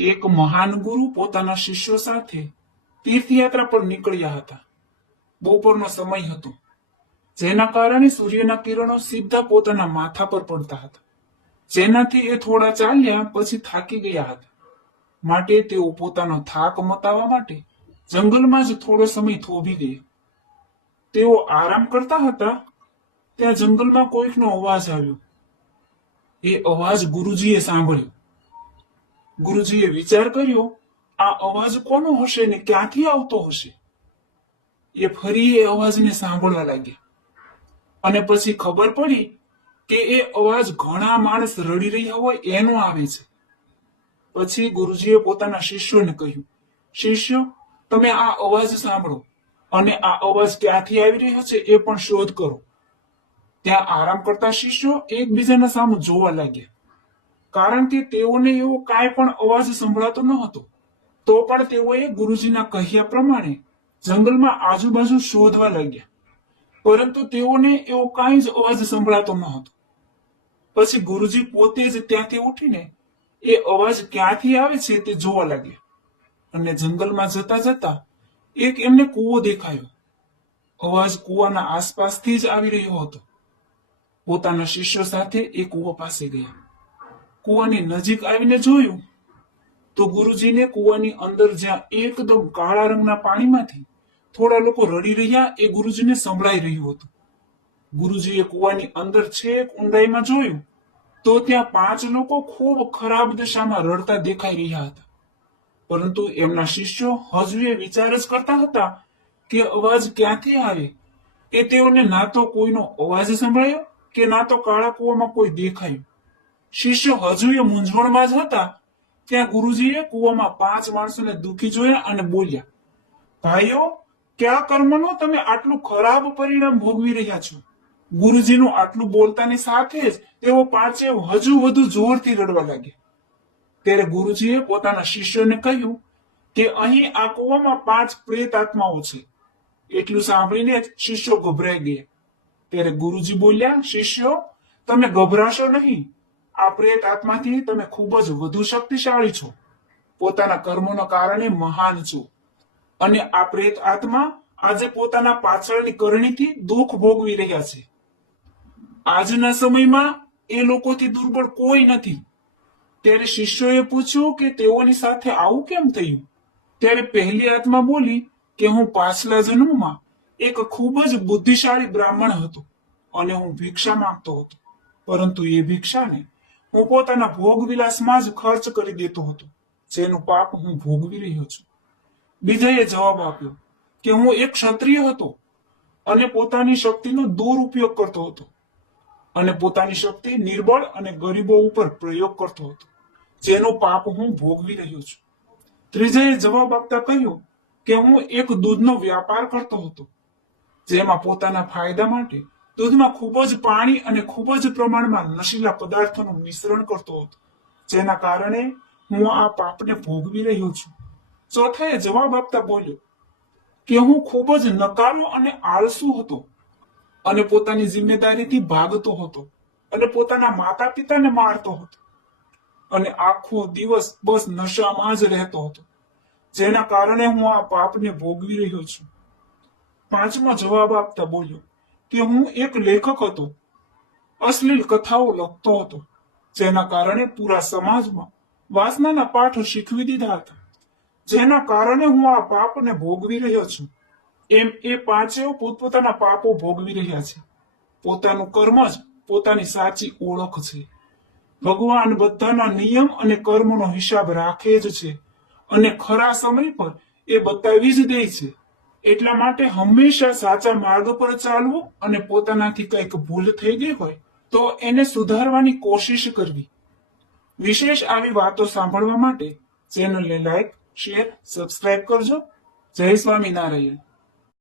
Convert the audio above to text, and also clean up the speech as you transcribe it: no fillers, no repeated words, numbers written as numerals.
એક મહાન ગુરુ પોતાના શિષ્યો સાથે તીર્થયાત્રા પર નીકળ્યા હતા. બપોરનો સમય હતો, જેના કારણે સૂર્યના કિરણો સીધા પોતાના માથા પર પડતા હતા, જેનાથી એ થોડા ચાલ્યા પછી થાકી ગયા હતા. માટે તેઓ પોતાનો થાક મટાવવા માટે જંગલમાં જ થોડો સમય થોભી ગયા. તેઓ આરામ કરતા હતા ત્યાં જંગલમાં કોઈકનો અવાજ આવ્યો. એ અવાજ ગુરુજીએ સાંભળ્યો. ગુરુજીએ વિચાર કર્યો, આ અવાજ કોનો હશે ને ક્યાંથી આવતો હશે? એ ફરી એ અવાજને સાંભળવા લાગ્યા અને પછી ખબર પડી કે એ અવાજ ઘણા માણસ રડી રહ્યા હોય એનો આવે છે. પછી ગુરુજીએ પોતાના શિષ્યોને કહ્યું, શિષ્યો, તમે આ અવાજ સાંભળો અને આ અવાજ ક્યાંથી આવી રહ્યો છે એ પણ શોધ કરો. ત્યાં આરામ કરતા શિષ્યો એકબીજાના સામે જોવા લાગ્યા, કારણ કે તેઓને એવો કાંઈ પણ અવાજ સંભળાતો ન હતો. તો પણ તેઓએ ગુરુજીના કહ્યા પ્રમાણે જંગલમાં આજુબાજુ શોધવા લાગ્યા, પરંતુ તેઓને એવો કાંઈ જ અવાજ સંભળાતો ન હતો. પછી ગુરુજી પોતે જ ત્યાંથી ઉઠીને એ અવાજ ક્યાંથી આવે છે તે જોવા લાગ્યા અને જંગલમાં જતા જતા એક એમને કૂવો દેખાયો. અવાજ કૂવાના આસપાસથી જ આવી રહ્યો હતો. પોતાના શિષ્યો સાથે એ કૂવા પાસે ગયા. કૂવાની નજીક આવીને જોયું તો ગુરુજીને કૂવાની અંદર જ્યાં એકદમ કાળા રંગના પાણીમાંથી થોડા લોકો રડી રહ્યા એ ગુરુજીને સંભળાઈ રહ્યું હતું. ગુરુજીએ કૂવાની અંદર છેક ઊંડાઈમાં જોયું તો ત્યાં 5 લોકો ખૂબ ખરાબ દશામાં રડતા દેખાઈ રહ્યા હતા. પરંતુ એમના શિષ્યો હજુ એ વિચાર જ કરતા હતા કે અવાજ ક્યાંથી આવે. એ તેઓને ના તો કોઈનો અવાજ સંભળાયો કે ના તો કાળા કૂવામાં કોઈ દેખાયું. શિષ્યો હજુ એ મૂંઝવણમાં જ હતા ત્યાં ગુરુજીએ કૂવામાં 5 માણસોને દુઃખી જોયા અને બોલ્યા, ભાઈઓ, કયા કર્મનો તમે આટલું ખરાબ પરિણામ ભોગવી રહ્યા છો? ગુરુજીનું આટલું બોલતાની સાથે જ તેઓ 5 હજુ વધુ જોરથી રડવા લાગ્યા. ત્યારે ગુરુજીએ પોતાના શિષ્યોને કહ્યું કે અહીં આ કૂવામાં 5 પ્રેત આત્માઓ છે. એટલું સાંભળીને જ શિષ્યો ગભરાઈ ગયા. ત્યારે ગુરુજી બોલ્યા, શિષ્યો, તમે ગભરાશો નહીં. આ પ્રેત આત્માથી તમે ખૂબ જ વધુ શક્તિશાળી છો, પોતાના કર્મોના કારણે મહાન છો, અને આ પ્રેત આત્મા આજે પોતાના પાછળની કરણીથી દુઃખ ભોગવી રહ્યા છે. આજના સમયમાં એ લોકોથી દુર્બળ કોઈ નથી. ત્યારે શિષ્યોએ પૂછ્યું કે તેઓની સાથે આવું કેમ થયું? ત્યારે પહેલી આત્મા બોલી કે હું પાછલા જન્મમાં એક ખૂબ જ બુદ્ધિશાળી બ્રાહ્મણ હતો અને હું ભિક્ષા માંગતો હતો, પરંતુ એ ભિક્ષાને હું પોતાના ભોગવિલાસમાં જ ખર્ચ કરી દેતો હતો, જેનું પાપ હું ભોગવી રહ્યો છું. બીજાએ જવાબ આપ્યો કે હું એક ક્ષત્રિય હતો અને પોતાની શક્તિનો દુરુપયોગ કરતો હતો અને પોતાની શક્તિ નિર્બળ અને ગરીબો ઉપર પ્રયોગ કરતો હતો, જેનો પાપ હું ભોગવી રહ્યો છું. ત્રીજાએ જવાબ આપતા કહ્યું કે હું એક દૂધનો વ્યાપાર કરતો હતો, જેમાં પોતાના ફાયદા માટે દૂધમાં ખૂબ જ પાણી અને ખૂબ જ પ્રમાણમાં નશીલા પદાર્થોનું મિશ્રણ કરતો હતો, જેના કારણે હું આ પાપને ભોગવી રહ્યો છું. ચોથાએ જવાબ આપતા બોલ્યો કે હું ખૂબ જ નકારો અને આળસુ હતો અને પોતાની જિમ્મેદારીથી ભાગતો હતો અને પોતાના માતા પિતાને મારતો હતો અને આખો દિવસ બસ નશામાં જ રહેતો હતો, જેના કારણે હું આ પાપને ભોગવી રહ્યો છું. પાંચમો જવાબ આપતા બોલ્યો કે હું એક લેખક હતો, અશ્લીલ કથાઓ લખતો હતો, જેના કારણે પૂરા સમાજમાં વાસનાના પાઠ શીખવી દીધા હતા, જેના કારણે હું આ પાપને ભોગવી રહ્યો છું. એમ એ 5 પોતપોતાના પાપો ભોગવી રહ્યા છે. પોતાનું કર્મ જ પોતાની સાચી ઓળખ છે. ભગવાન બધાના નિયમ અને કર્મનો હિસાબ રાખે જ છે અને ખરા સમય પર એ બતાવી જ દે છે. એટલા માટે હંમેશા સાચા માર્ગ પર ચાલવું અને પોતાનાથી કંઈક ભૂલ થઈ ગઈ હોય તો એને સુધારવાની કોશિશ કરવી. વિશેષ આવી વાતો સાંભળવા માટે ચેનલને લાઈક, શેર, સબસ્ક્રાઇબ કરજો. જય સ્વામિનારાયણ.